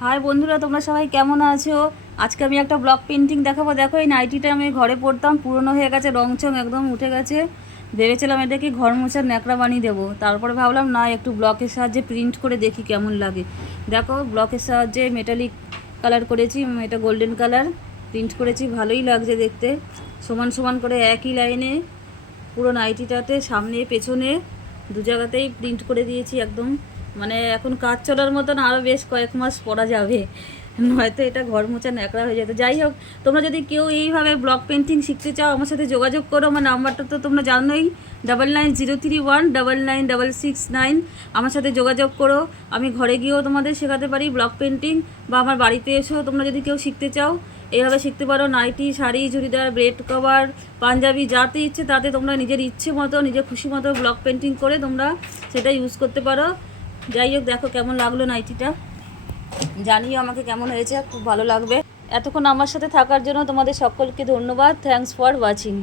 High বন্ধুরা, তোমরা সবাই কেমন আছো? আজকে আমি একটা ব্লক পেন্টিং দেখাবো। দেখো, এই নাইটিটা আমি ঘরে পরতাম, পুরনো হয়ে গেছে, রং চং একদম উঠে গেছে। ভেবেছিলাম এটাকে ঘর মোছার ন্যাকড়া বানিয়ে দেবো, তারপরে ভাবলাম না, একটু ব্লকের সাহায্যে প্রিন্ট করে দেখি কেমন লাগে। দেখো, ব্লকের সাহায্যে মেটালিক কালার করেছি, এটা গোল্ডেন কালার প্রিন্ট করেছি, ভালোই লাগছে দেখতে। সমান সমান করে একই লাইনে পুরো নাইটিটাতে সামনে পেছনে দু জায়গাতেই প্রিন্ট করে দিয়েছি একদম। মানে এখন কাজ চলার মতন আরও বেশ কয়েক মাস পরা যাবে, নয়তো এটা ঘর মোছা ন্যাকড়া হয়ে যেত। যাই হোক, তোমরা যদি কেউ এইভাবে ব্লক পেন্টিং শিখতে চাও, আমার সাথে যোগাযোগ করো। আমার নাম্বারটা তো তোমরা জানোই, 9903196669। আমার সাথে যোগাযোগ করো, আমি ঘরে গিয়েও তোমাদের শেখাতে পারি ব্লক পেন্টিং, বা আমার বাড়িতে এসেও তোমরা যদি কেউ শিখতে চাও এইভাবে শিখতে পারো। Nighty, sari, churidar, bread cover, panjabi, যাতে ইচ্ছে তাতে তোমরা নিজের ইচ্ছে মতো, নিজের খুশি মতো ব্লক পেন্টিং করে তোমরা সেটা ইউজ করতে পারো। যাই হোক, দেখো কেমন লাগলো নাইটিটা, জানিও আমাকে কেমন হয়েছে, খুব ভালো লাগবে। এতক্ষণ আমার সাথে থাকার জন্য তোমাদের সকলকে ধন্যবাদ। Thanks for watching.